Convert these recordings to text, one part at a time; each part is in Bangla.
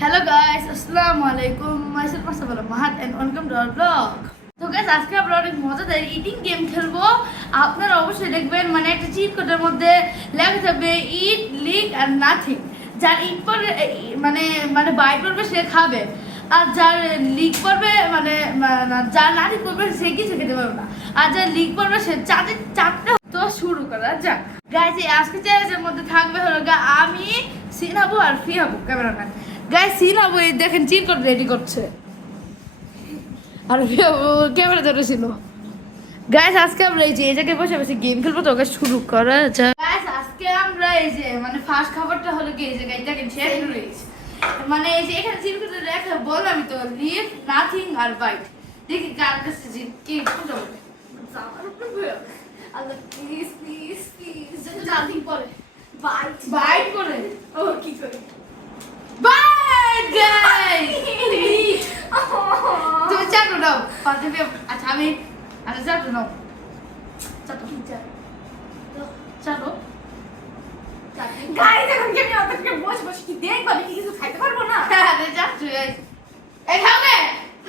Hello guys, Assalamu alaikum. Myself Masabala Mahat and welcome to our vlog. তো গাইস আজকে আমরা অনেক মজাদার ইটিং গেম খেলবো। আপনারা অবশ্যই দেখবেন মানে একটা চিট কোডের মধ্যে লেখা থাকবে ইট লিক আর নাথিং। যার ইট পড়বে মানে মানে বাইট পড়বে সে খাবে, আর যার লিক পড়বে মানে যার নাথিং পড়বে সে কিছু খেতে পারবে না, আর যার লিক পড়বে সে চারটে। তো শুরু করা যাক গাইস। আজকে চ্যালেঞ্জের মধ্যে থাকবে হলো আমি সিনাবু আর ফিয়াবু ক্যামেরাম্যান। গাইস সিনাবু এই দেখেন চিট কোড রেডি করছে আর ক্যামেরা ধরেছিল। গাইস আজকে আমরা এই যে এই জায়গায় বসে বসে গেম খেলবো। তো গাইস শুরু করা যাক। গাইস আজকে আমরা এই যে মানে ফার্স্ট খাবারটা হলো কি এই জায়গায় দেখেন স্যান্ডউইচ, মানে এই যে এখানে চিট কোড লেখা বললাম তো লিভ নাথিং আর বাইট। দেখি কার কাছে যে কে কোনটা বলবে। আমার উপরে আল্লাহ প্লিজ প্লিজ প্লিজ যেটা নাথিং পড়ে বাইট বাইট করে ও কি করে বাইট গাইস তুমি চাটো নাও পাতে আচ্ছা আমি আচ্ছা চাটো নাও চাটো চাটো গাইস এখন কি আমি আপনাকে বসে বসে কি দেখব, আমি কি কিছু খাইতে পারবো না? আরে চাটো এই খাবে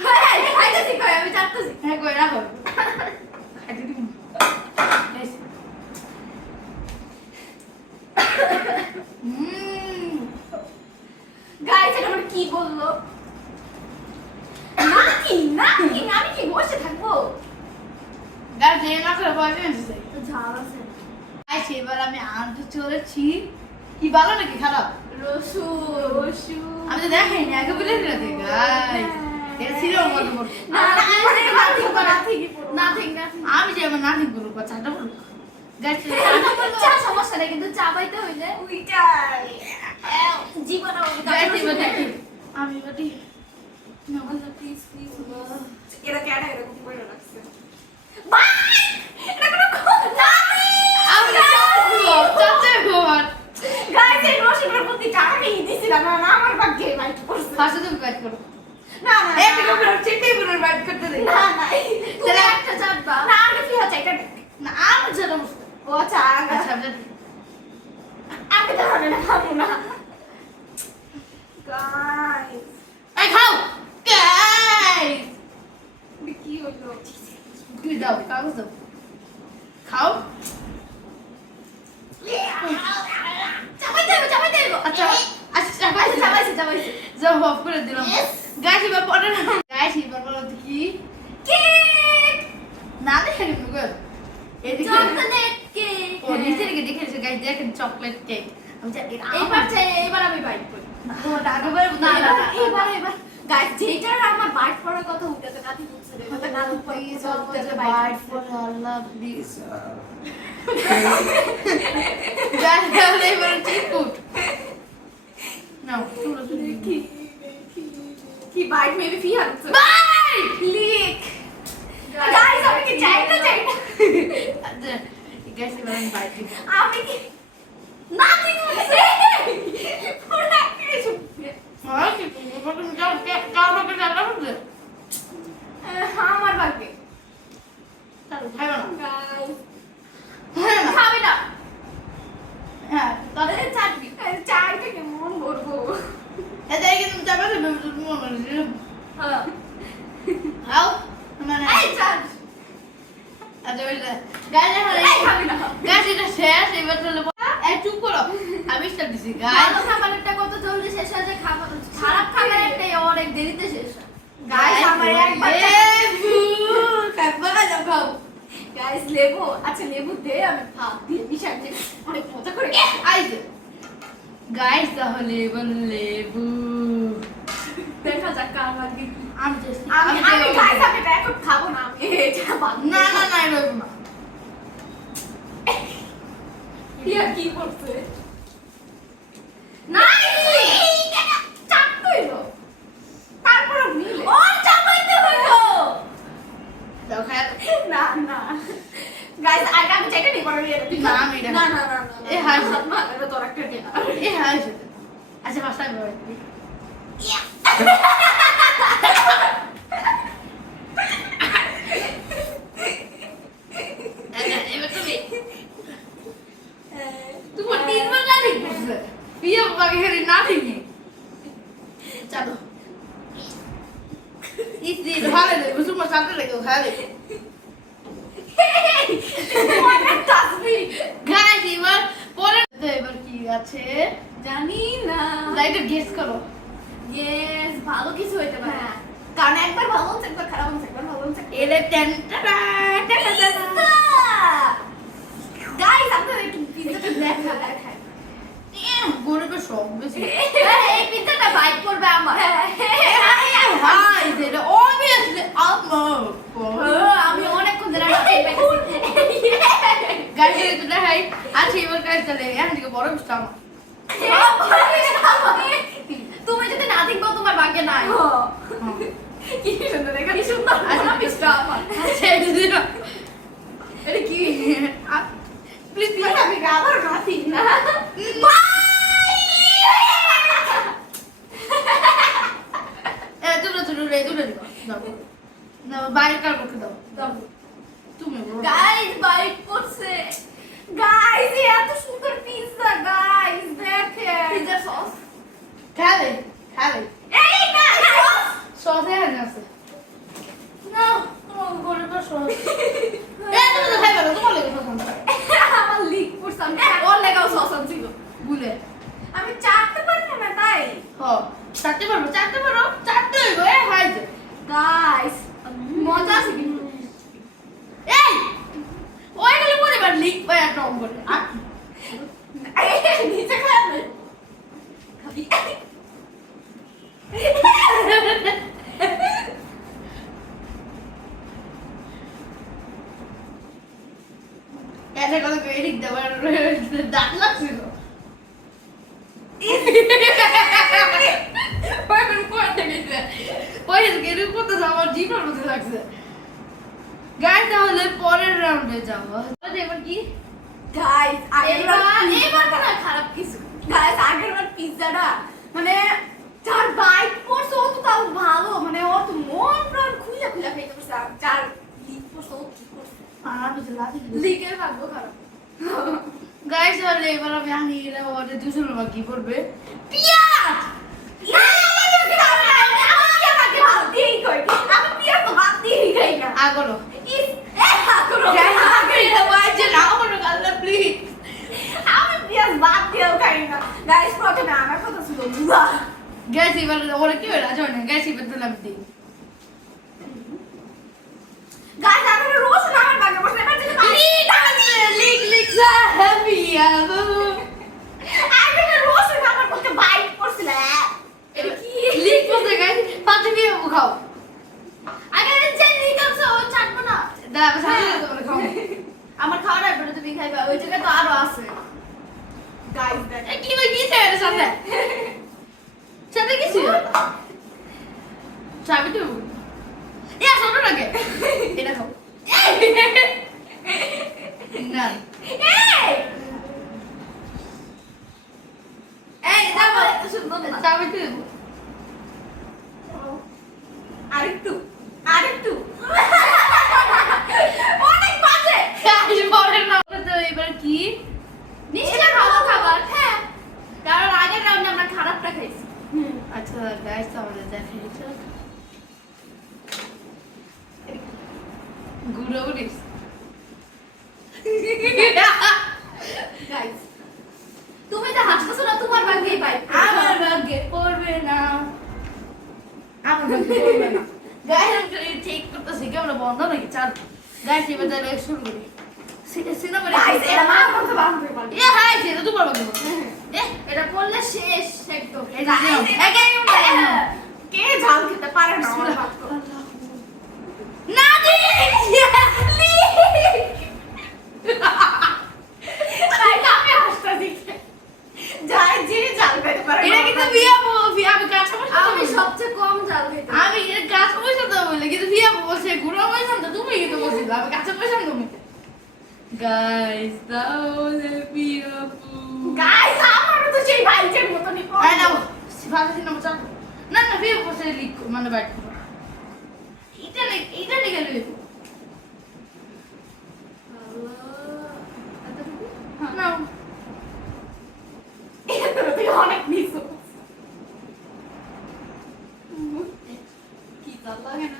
হ্যাঁ খাইতেছি কই আমি চাটতেছি। হ্যাঁ কই রাখো খাইতে দিই গাইস এটা মানে কি বললো? নাকি নাকি আমি কি বসে থাকবো? গাইস এই না করে বসে আছে তো ঝাল আছে গাইস এবার আমি আনতে চলেছি। কি ভালো নাকি খারাপ? রসুন আমি তো দেখাইনি আগে বলে দিলাম গাইস এটা ছিল মত পড়ছে না না আমি নাথিং নাথিং আমি যে আমার নাথিং করব চাটা বলবো গাইস চা সমস্যা নেই, কিন্তু চা পাইতে হইলে উইটাই জীবন গাইস এবার দেখি আমি বলি প্লিজ প্লিজ এরা কেডা এরকম করে রাখছে বাই এটা কোনো না আমি চাটা ঘর গাইস এই রসুনের প্রতি টাকা নিয়ে দিছিলাম না, না আমার ভাগ্যে বাইট করছে। ফার্স্টে তুমি বাইট করো না না একটা করে চিটে করে বাইট করতে দে না না তাহলে একটা চাটবা না, আমি কি হচ্ছে এটা না আমি যেটা বুঝতে ও আচ্ছা আচ্ছা আমি তো না খাবো না গাইস এই খাও গাইস কি হলো তুই দাও কাগজ দাও খাও চাপাই দেবো আচ্ছা আচ্ছা চাপাইছে যাও অফ করে দিলাম গাইস এবার পড়ে না গাইস এবার বলো তো কি কেক না দেখে নিবো গো এদিকে চকলেট কেক ও নিচে দিকে দেখেছে গাইস দেখেন চকলেট কেক আমি যা এবার আমি বাইট করি তোমার আগেবার না এবার গাইস যেটার আমার বাইট করার কথা উঠাতে নাতি বলছে রে কথা না প্লিজ বাইট ফর আল্লাহ প্লিজ গাইস তাহলে এবার চিকুট নাও তুমি কি বাইট মেবি ফি হচ্ছে বাইট ক্লিক গাইস আমি কি চাই না আচ্ছা গাইস এবার আমি বাইট দিব আমি কি নাথিং হচ্ছে পুরো কিছু আর কি তুমি যাও কাউকে জানা বলতে আমার ভাগ্যে চলো খাইবা না গাইস হ্যাঁ না খাবে না হ্যাঁ তবে চাটবি চাই থেকে মন ভরবো এটা কিন্তু যাবে না তুমি মনে হ্যাঁ খাও মানে এই চাট আচ্ছা ওই গাইস এই খাবি না গাইস এটা শেষ এবার চলে এই চুপ করো আমি স্টার্ট দিছি গাইস ভালো খাবারটা কত জলদি শেষ হয় যে খাবার খারাপ খাবার একটাই অনেক দেরিতে শেষ হয় গাইস আমার একবার কাকবা খাও গাইস লেবু আচ্ছা লেবু দে আমি ভাত দিয়ে মিশাই দে অনেক মজা করে আইছে গাইস তাহলে এবার লেবু দেখা যাক কার ভাগ্যে কি আমি just আমি গাইস আমি এটা এখন খাবো না আমি এটা বাদ না না না লেবু না ইয়া কি করছে না চাপতে হইলো তারপর মিলে ও চাপাইতে হইলো দাও খায় না না গাইস আগে আমি চেক নি করে না, আমি এটা- না এ হাই। হাত মা এটা তোর একটা দে এ হাই আচ্ছা বাসায় বল এবার তুমি তুমি চলো ইসি ভালো দেবো সুমা সামনে লেগে খাবে গাইস এবার পরে এবার কি আছে জানি না লাইটার গেস করো ইয়েস ভালো কিছু হইতে পারে কারণ একবার ভালো হচ্ছে একবার খারাপ হচ্ছে একবার ভালো হচ্ছে এলে টেন টাটা গাইস আপনারা একটু পিজ্জাটা দেখায় গরিবের সব বেশি এই পিজ্জাটা বাইট করবে আমার হাই যেটা obviously আমার আমি অনেকক্ষণ ধরে পাইতেছি গাইস এটা হাই আচ্ছা এবার গাইস চলে এখন থেকে বড় বিস্তার আমার তুমি যদি না দেখবো তোমার ভাগ্যে নাই কি সুন্দর দেখা কি সুন্দর আচ্ছা, পিসটা আমার আচ্ছা এটা কি প্লিজ প্লিজ আমি আবার নাতি না দুটো রে দুটো দাও না বাইরে কার পক্ষে দাও তুমি গাইস বাইট করছে গাইস এত সুন্দর পিজ্জা গাইস দেখেন পিজ্জা সস খাবে খাবে এই না সস সস এখানে আছে না তোমার গরিবের সস তুমি তো খাইবে না তোমার লেগে পছন্দ আমার লিক করছে আমি ওর লেগাও সস ছিল ভুলে আমি চাটতে পারবো না তাই চারটে পারো চারটে হইব হাই যে গাইস মজা আছে কিন্তু এই ওই গেলে পরে বার লিক পায় একটা অঙ্ক করে নিচে খাবে খাবি এনে কথা এদিক দেবার দাঁত লাগছিল আমার জীবন মধ্যে লাগছে গাইস তাহলে পরের রাউন্ডে যাবো এবার কি গাইস এবার না খারাপ কিছু গাইস আগেরবার পিজ্জাটা মানে চার বাইট পড়ছে ও তো তাও ভালো মানে ও তো মন প্রাণ খুলে খাইতে পারছে আর চার লিক পড়ছে ও কি করছে আমি তো লাভ লিকের ভাগ্য খারাপ গাইস তাহলে এবার আমি আনি এরা ওরে দুশো টাকা কি করবে পিয়াজ আগলো প্লিজ গ্যাস এবার ওরা কি হয়ে রাজা না গ্যাস এবার দিলাম দিই লিক লিক হেভি লিক করতে গাইস পাঁচ দিয়ে খাও দা সামনে তোমরা খাও আমার খাওয়ার পরে তুমি খাইবা ওই জায়গায় তো আরো আছে গাইস দেখ এ কি কি ছেড়ে সামনে সাথে কি ছিল চাবি তো এ আসলে লাগে এটা খাও না এই দাও এত সুন্দর না চাবি তো আরেকটু অনেক বাজে গাইস পরের না তো এবার কি নিশ্চয়ই ভালো খাবার হ্যাঁ কারণ আগের রাউন্ডে আমরা খারাপটা খাইছি আচ্ছা গাইস তাহলে দেখে এটা গুড়াউরিস গাইস তুমি তো হাসতেছো না তোমার ভাগ্যেই পাই আমার ভাগ্যে পড়বে না আমার ভাগ্যে পড়বে না গাইস আমি ঠিক করতেছি ক্যামেরা বন্ধ নাকি চাল গাইস এবার তাহলে শুরু করি সিনেমা গাইস এটা মা কথা বান্ধবে পারবে এ হাই সেটা তো পারবে এ এটা করলে শেষ একদম এই যে গাইস কে ঝাল খেতে পারে না আমার ভাগ্য না দি তাই আমি হাসতাছি যাই যে ঝাল খেতে পারে এটা কিন্তু বিয়া আমি কাছে বসে আমি সবচেয়ে কম ঝাল খেতে আমি এর কাছে বসে তো বলে কিন্তু বিয়া বসে ঘুরা বসে তো তুমি কিন্তু বসে আমি কাছে বসে তুমি গাইস তাহলে বিয়া গাইস আমারও তো সেই ভাইজের মতনই আই নাও ভালো সিনেমা চাল না না বিয়া বসে লিখ মানে বাইট করো এটা লিখে লইবো নাও তুই অনেক মিস জাল লাগে না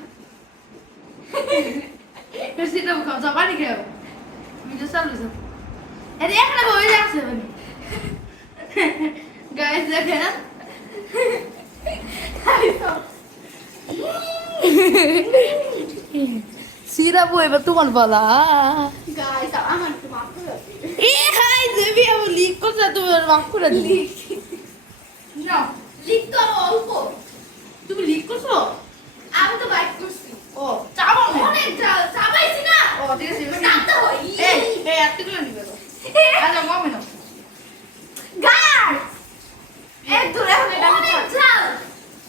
সেটা খাও পানি খাও ভিডিও চালু আছে আরে এখানে বই যাচ্ছে মানে গাইস দেখেন সিরা বই বা তোমার বলা গাইস আমার একটু মাফ করে দাও এ হাই দেবী আমি লিক করতে তুমি মাফ করে দিলি না লিক তো অল্প তুমি লিক করছো আমি তো বাইক করছি ও চাবো না অনেক চাবাইছি না ও ঠিক আছে টানতে হয় এই এই আর্টিকেল নিবে তো আচ্ছা মমি না গাইস এই দূরে হলে এটা অনেক চাল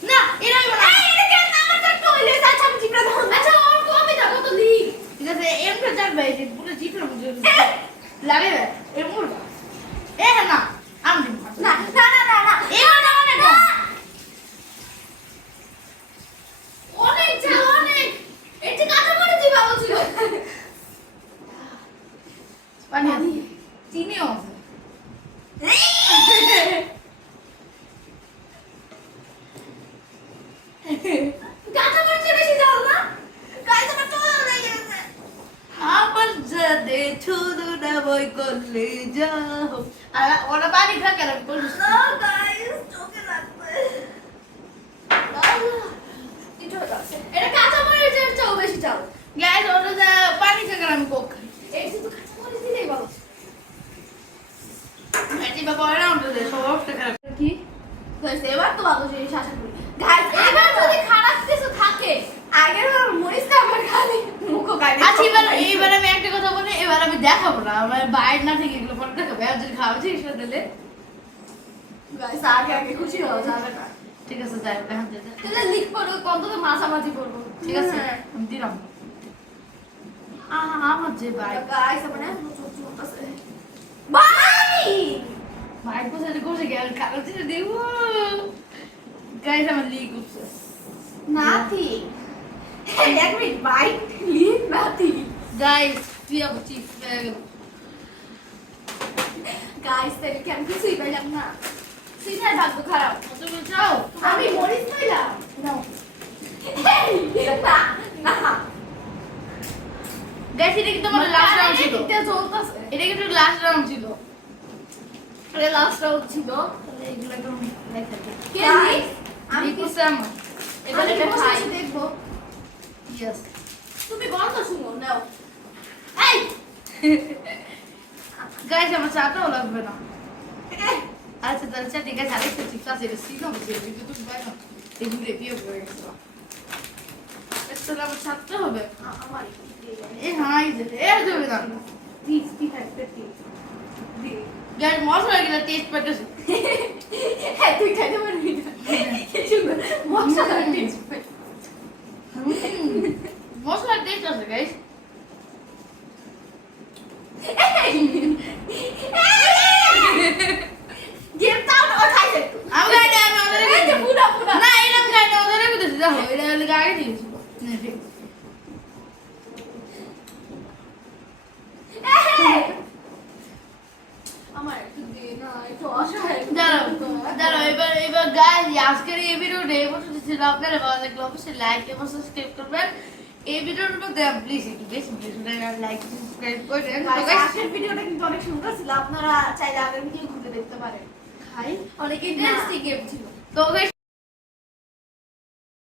না এরা না এই এটা কেন আমার তো টয়লেট যাচ্ছে আমি চিপড়া ধরব আচ্ছা ওর কমই যাবো তো লিক ঠিক আছে এমটা যাবে যে পুরো জিপের মধ্যে লাগে এর মুড় এ না আমি দিব না না না না না এ না না না অনেক যা অনেক এই যে কাটা পড়ে যে ভালো ছিল পানি চিনিও আছে কাটা পড়ে বেশি যাও না গাইস আমার তো লেগে গেছে আমার যাতে শুধু না বই করলে যাও আর ওরা পানি খাকে আমি করব না গাইস চোখে লাগবে কিছু আছে এটা কাঁচা মরিচের চাও বেশি চাও গ্যাস ওরা যা পানি খাকে আমি কোক খাই এই শুধু কাঁচা মরিচ দিলেই ভালো এটি বাবা ওরা আমাদের সবটা খারাপ কি গাইস এবার তো ভালো জিনিস আশা করি গাইস এবার যদি খারাপ কিছু থাকে আগের বার মরিচটা আমার খালি মুখো গাইস আচ্ছা এবার আমি একটা কথা বলি এবার আমি দেখাবো না আমার বাইরে না থেকে এগুলো পরে দেখাবো আর যদি খাওয়া জিনিস দিলে গাইস আগে আগে খুশি হও যাবে না ঠিক আছে যাই দেখান দে তাহলে লিখ পড়ো কত মাঝামাঝি করবো ঠিক আছে আমি দিলাম আমার যে বাইক গাইস আমার এখনো চোখ চলতেছে ভাই বাইক বসে বসে গেল কালো চিনে দেব গাইস আমার লিক উঠছে nothing that mean bite live nothing guys তুই আবার চিপ গাইস তাহলে কেন কিছুই পাইলাম না সিনার ভাগ্য খারাপ তুমি চাও আমি মরিচ পাইলাম নাও না না গাইস এটা কি তোমার লাস্ট রাউন্ড ছিল এটা চলতেছে এটা কি তোমার লাস্ট রাউন্ড ছিল এটা লাস্ট রাউন্ড ছিল তাহলে এগুলো একদম দেখা যাক কে আমি আমি করছি আমার এবার এটা খাই দেখবো ইয়েস তুমি গন্ধ শুনো নাও এই গাইস আমার চাটাও লাগবে না আচ্ছা তাহলে চা ঠিক আছে আরেকটা চিপস আছে এটা সিনো বসে কিন্তু তুমি পাই না এগুলো দিয়ে পড়ে গেছে এটা আমার চাটতে হবে আমার এ হাই যে এ দেবে না প্লিজ কি থাকতে গাইস মশলা গেলে টেস্ট পেতেছে হ্যাঁ তুই খাইতে পারবি না কিছু মশলা টেস্ট মশলা টেস্ট আছে গাইস গেম তাও না খাইছে আমি গাই না আমি ওদের এই যে পুরা পুরা না এরকম গাই না ওদের কইতেছি দেখো এটা হলে গাই দিয়েছিল না ঠিক আমার একটু দে না একটু অসহায় দাঁড়াও এবার গাইস আজকের এই ভিডিওটা এই পর্যন্ত ছিল আপনারা ভালো লাগলে অবশ্যই লাইক এবং সাবস্ক্রাইব করবেন এই ভিডিওর মধ্যে প্লিজ একটু বেশি ভিডিওটা লাইক সাবস্ক্রাইব করেন তো গাইস আজকের ভিডিওটা কিন্তু অনেক সুন্দর ছিল আপনারা চাইলে আগের ভিডিও ঘুরে দেখতে পারেন খাই অনেক ইন্টারেস্টিং গেম ছিল তো গাইস